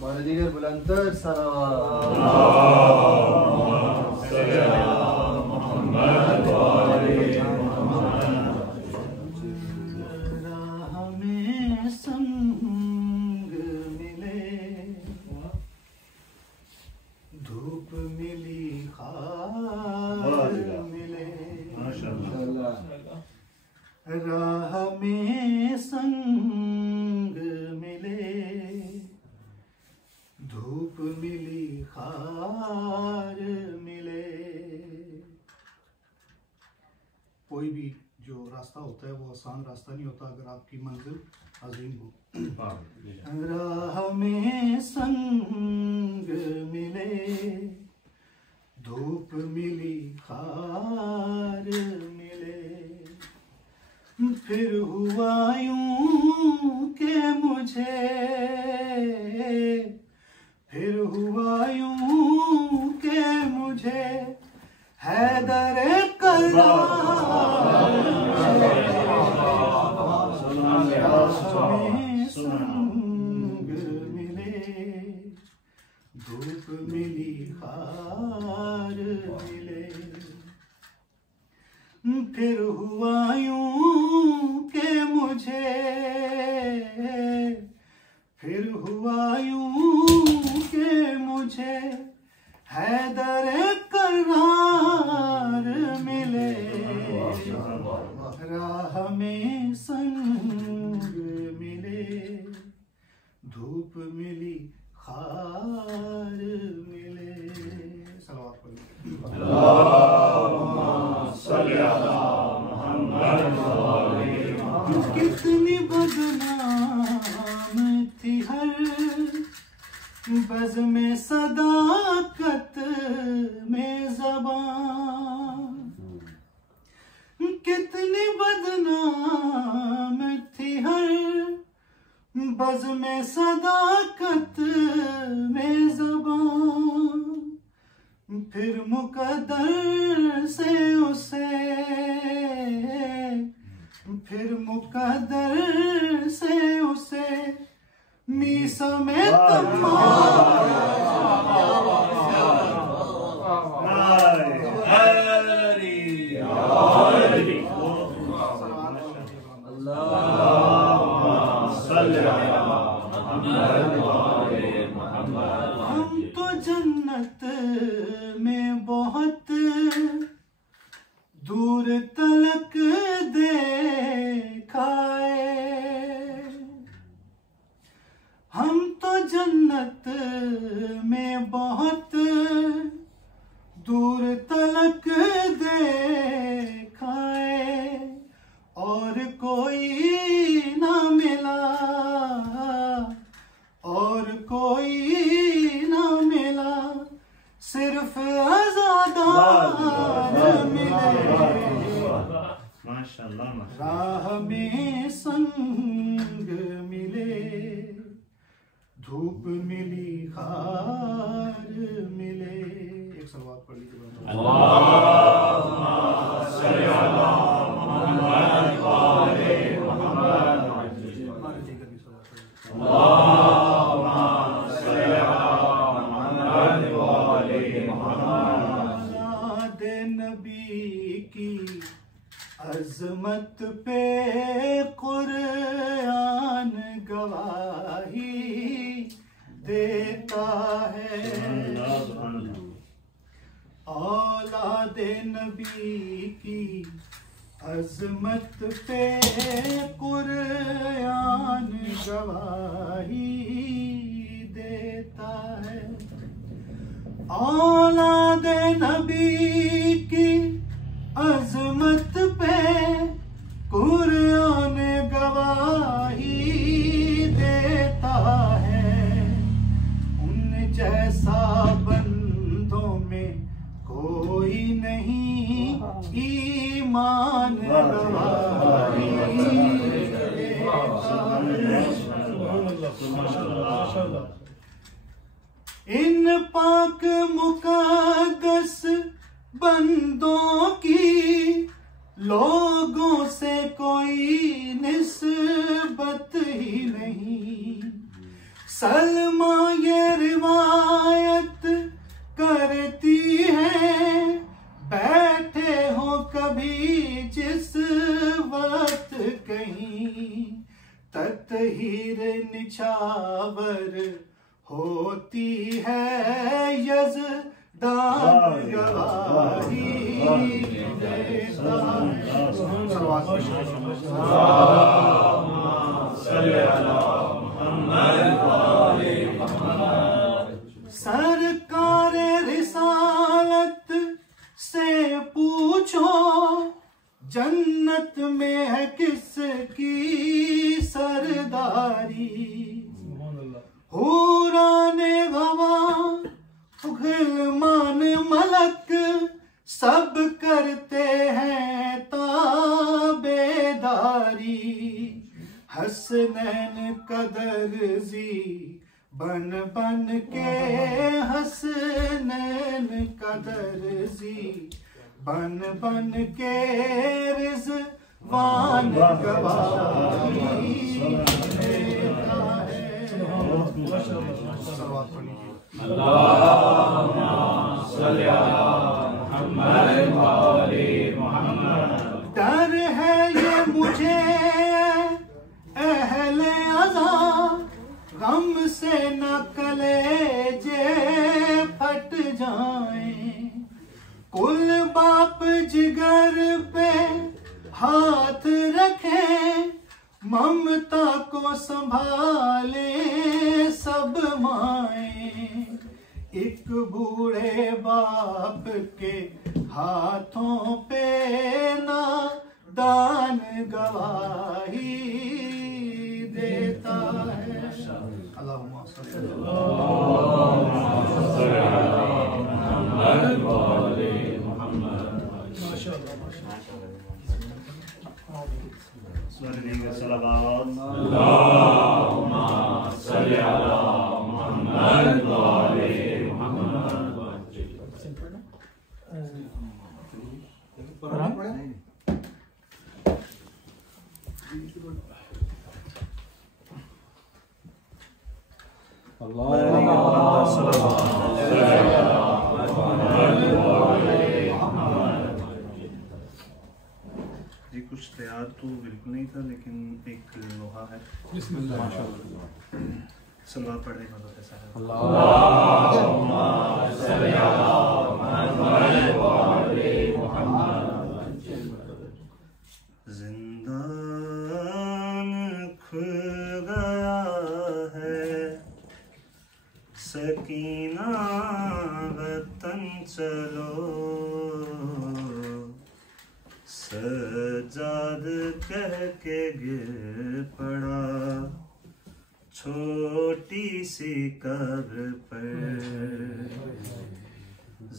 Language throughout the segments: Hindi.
बारदीगर बुलंदर हमें संग मिले, धूप मिली खार मिले, राह में संग मिले, धूप मिली खार मिले। कोई भी जो रास्ता होता है वो आसान रास्ता नहीं होता अगर आपकी मंजिल अजीम हो। राह में संग मिले, धूप मिली खार मिले, फिर हुआ यूं के मुझे, फिर हुआ यूं के मुझे हैदर करार में संग मिले, धूप मिली खार मिले, फिर हुआ यूं के मुझे, फिर हुआ यूं के मुझे हैदर करार मिले, राह में संग मिले, धूप मिली खार मिले। सलावत पढ़िए। कितनी बदनाम थी हर बज़ में सदाकत में ज़बान, कितनी बदनाम थी हर बज़ में सदाकत में ज़बान, फिर मुकद्दर से उसे, फिर मुकद्दर से उसे मीसा में हम तो जन्नत में बहुत दूर तलक देखाए, हम तो जन्नत में बहुत दूर तलक देखाए, और कोई ना मिला, और कोई ना मिला, सिर्फ आज़ादार मिले, राह में संग मिले, धूप मिली खार मिले। एक सलवात पढ़ लीजिए। अज़मत पे कुरान गवाही देता है, औलादे नबी की अज़मत पे कुरान गवाही देता है, औलाद औलाद नबी की अजमत पे कुरान गवाही देता है। उन जैसा बंदों में कोई नहीं, ईमान गवाही देता है। इन पाक मुकद्दस बंदों की लोगों से कोई निस्बत ही नहीं। सलमा ये रिवायत करती है, बैठे हो कभी जिस वक्त कहीं, तत्हीर निछावर होती है यज़दान गवाही देता है। सरकार रिसालत से पूछो, जन्नत में है किसकी सरदारी। हुराने गवा गिलमान मलक सब करते हैं ताबेदारी। हसनैन कदरजी बन बन के, हसनैन कदरजी बन बन के रिज़वान गवाही देता है। डर है ये मुझे अहले अज़ा, गम से न कलेजे फट जाएं। कुल बाप जिगर पे हाथ रखे, ममता को संभाले सब माएं। एक बूढ़े बाप के हाथों पे ना दान गवाही देता है। अल्लाहुम्मा जी कुछ तैयार तो बिल्कुल नहीं था, लेकिन एक लोहा है। सलवात पढ़ने का मतलब ऐसा है। जिंदान खुल गया है, सकीना वतन चलो, सजाद कह के गिर पड़ा छोटी सी कब्र पर।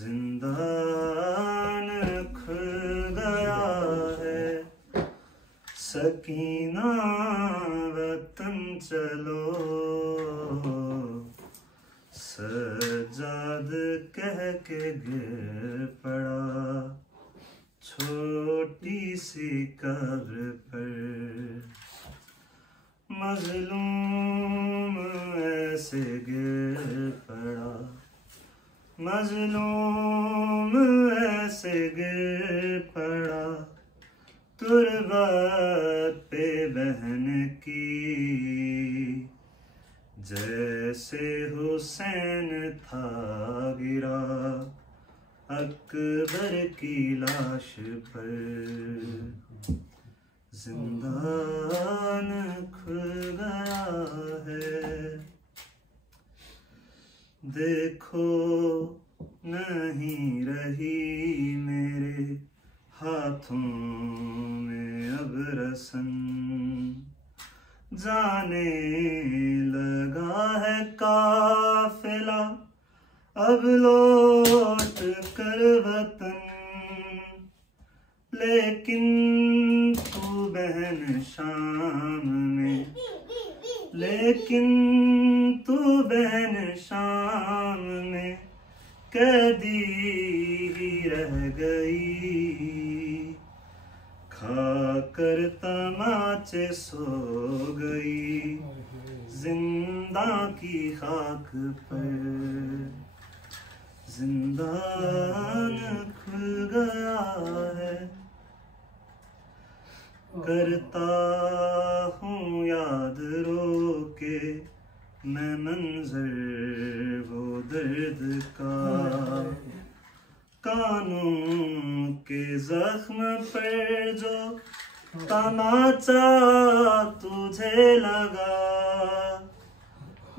जिंदान खुल गया है, सकीना वतन चलो, सजाद कह के गिर पड़ा छोटी सी कब्र पर। मजलूम ऐसे गिर पड़ा, मजलूम ऐसे गिर पड़ा, तुरबात पे बहन की, जैसे हुसैन था गिरा अकबर की लाश पर। जिंदान खुल गया है, देखो नहीं रही मेरे हाथों में अब रसन, जाने लगा है काफिला अब लौट कर वतन, लेकिन तू बहन शाम में, लेकिन तू बहन शाम में कैदी ही रह गई, खाकर तमाचे सो गई जिंदा की खाक पर। जिंदान खुल गया है, करता हूँ याद रो के मैं मंजर वो दर्द का, कानों के जख्म पर जो तमाचा तुझे लगा,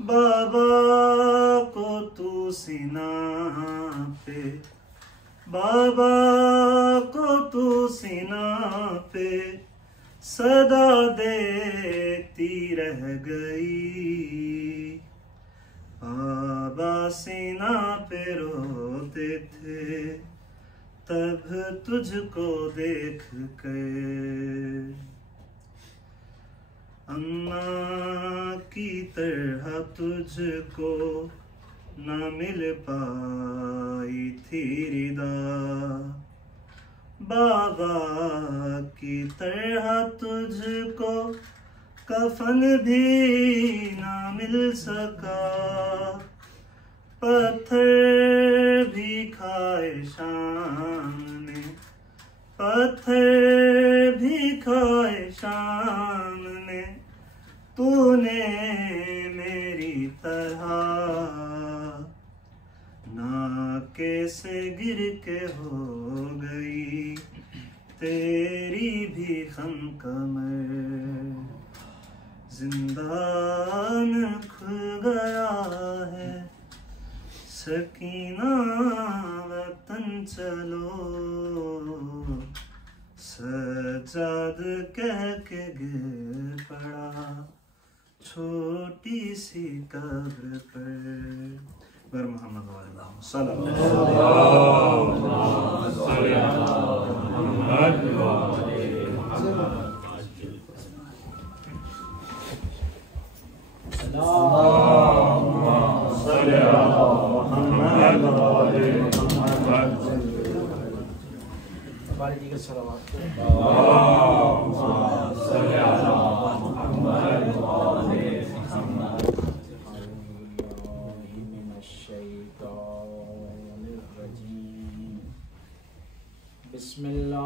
बाबा को तू सीना पे, बाबा को तू सीना पे सदा देती रह गई, बाबा सीना पे रोते थे तब तुझको देख कर, अम्मा की तरह तुझको न मिल पाई थी रिदा, बाबा की तरह तुझको कफन भी ना मिल सका, पत्थर भी खाए शाम ने, पत्थर भी खाए शाम ने, तूने मेरी तरह नाके से गिर के हो गई तेरी भी खम कमर, जिंदान खुल गया है सकीना वतन चलो, सजाद कह के गिर पड़ा छोटी सी कब्र पर। बर मोहम्मद बिस्मिल्लाह।